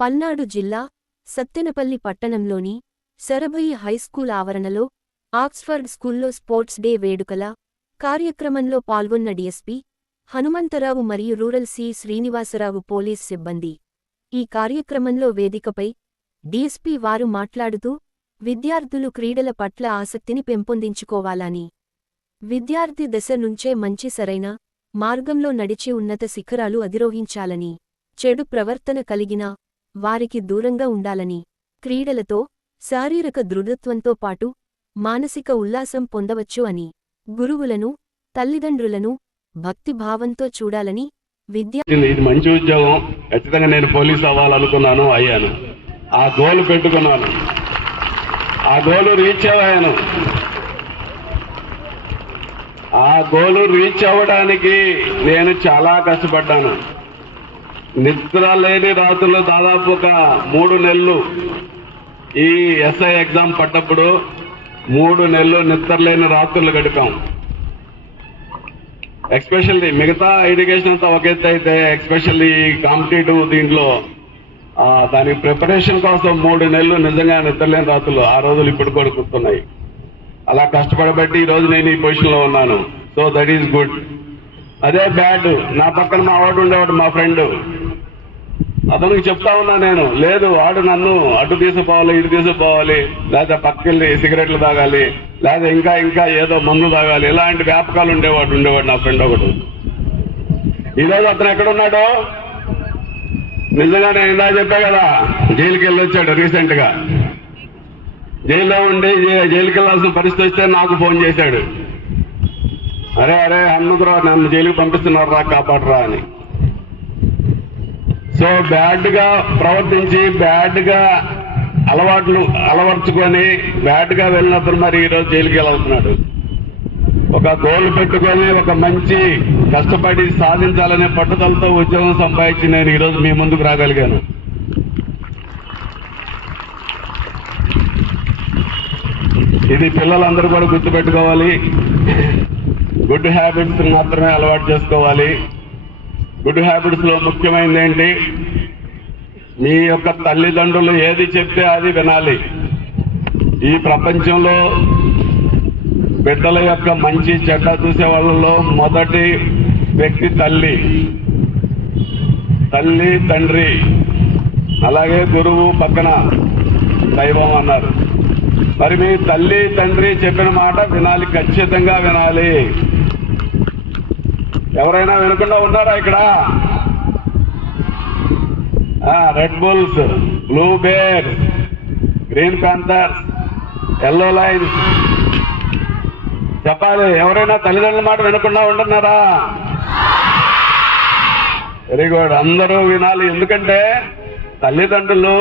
పల్నాడు జిల్లా సత్తెనపల్లి పట్టణంలోని సరభయి హైస్కూల్ ఆవరణలో ఆక్స్ఫర్డ్ స్కూల్లో స్పోర్ట్స్ డే వేడుకల కార్యక్రమంలో పాల్గొన్న డీఎస్పీ హనుమంతరావు మరియు రూరల్ సి శ్రీనివాసరావు పోలీస్ సిబ్బంది. ఈ కార్యక్రమంలో వేదికపై డీఎస్పీ వారు మాట్లాడుతూ విద్యార్థులు క్రీడల పట్ల ఆసక్తిని పెంపొందించుకోవాలని విద్యార్థి దశ నుంచే మంచి సరైన మార్గంలో నడిచి ఉన్నత శిఖరాలు అధిరోహించాలని చెడు ప్రవర్తన కలిగిన వారికి దూరంగా ఉండాలని. క్రీడలతో శారీరక దృఢత్వంతో పాటు మానసిక ఉల్లాసం పొందవచ్చు అని. గురువులను తల్లిదండ్రులను భక్తిభావంతో చూడాలని విద్యా ఇది మంచి ఉద్యోగం. ఖచ్చితంగా నేను పోలీస్ అవ్వాలనుకున్నాను అయ్యాను. ఆ గోల్ పెట్టుకున్నాను. ఆ గోలు రీచ్ అయ్యాను. ఆ గోలు రీచ్ అవ్వడానికి నేను చాలా కష్టపడ్డాను. నిద్ర లేని రాత్రులు దాదాపు ఒక మూడు నెలలు ఈ ఎస్ఐ ఎగ్జామ్ పడ్డప్పుడు మూడు నెలలు నిద్ర లేని రాత్రులు గడిపాం. ఎక్స్పెషల్లీ మిగతా ఎడ్యుకేషన్ అంతా ఒక ఎత్తు అయితే ఎక్స్పెషల్లీ కాంపిటేటివ్ దీంట్లో దాని ప్రిపరేషన్ కోసం మూడు నెలలు నిజంగా నిద్రలేని రాత్రులు ఆ రోజులు ఇప్పుడు కూడా గుర్తున్నాయి. అలా కష్టపడబట్టి ఈ రోజు నేను ఈ పొజిషన్లో ఉన్నాను. సో దట్ ఈస్ గుడ్ అదే బ్యాడ్ నా పక్కన మా వాడు ఉండేవాడు మా ఫ్రెండ్ అతనికి చెప్తా ఉన్నా నేను లేదు వాడు నన్ను అటు తీసుకుపోవాలి ఇటు తీసుకుపోవాలి లేదా పక్కకెళ్ళి సిగరెట్లు తాగాలి లేదా ఇంకా ఇంకా ఏదో మందు తాగాలి. ఇలాంటి వ్యాపకాలు ఉండేవాడు ఉండేవాడు నా ఫ్రెండ్ ఒకడు. ఈరోజు అతను ఎక్కడున్నాడు? నిజంగా నేను ఇందా చెప్పా కదా జైలుకి వెళ్ళొచ్చాడు రీసెంట్గా జైల్లో ఉండి జైలుకి వెళ్ళాల్సిన పరిస్థితి వస్తే నాకు ఫోన్ చేశాడు. అరే అరే హన్మకురావు నన్ను జైలుకి పంపిస్తున్నారు రా కాపాడరా అని. సో బ్యాడ్గా ప్రవర్తించి బ్యాడ్గా అలవాట్లు అలవర్చుకొని బ్యాడ్గా వెళ్ళినప్పుడు మరి ఈరోజు జైలుకి వెళ్ళవుతున్నాడు ఒక గోల్ పెట్టుకొని ఒక మంచి కష్టపడి సాధించాలనే పట్టుదలతో ఉద్యోగం సంపాదించి నేను ఈరోజు మీ ముందుకు రాగలిగాను. ఇది పిల్లలందరూ కూడా గుర్తుపెట్టుకోవాలి. గుడ్ హ్యాబిట్స్ మాత్రమే అలవాటు చేసుకోవాలి. గుడ్ హ్యాబిట్స్లో ముఖ్యమైనది ఏంటి మీ యొక్క తల్లిదండ్రులు ఏది చెప్తే అది వినాలి. ఈ ప్రపంచంలో బిడ్డల యొక్క మంచి చెడ్డ చూసే వాళ్ళలో మొదటి వ్యక్తి తల్లి. తల్లి తండ్రి అలాగే గురువు పక్కన దైవం అన్నారు. మరి మీ తల్లి తండ్రి చెప్పిన మాట వినాలి ఖచ్చితంగా వినాలి. ఎవరైనా వినకుండా ఉన్నారా ఇక్కడ? Red bulls blue bear green panthers yellow lions చెప్పాలి ఎవరైనా తల్లిదండ్రుల మాట వినకుండా ఉంటున్నారా? వెరీ గుడ్ అందరూ వినాలి. ఎందుకంటే తల్లిదండ్రులు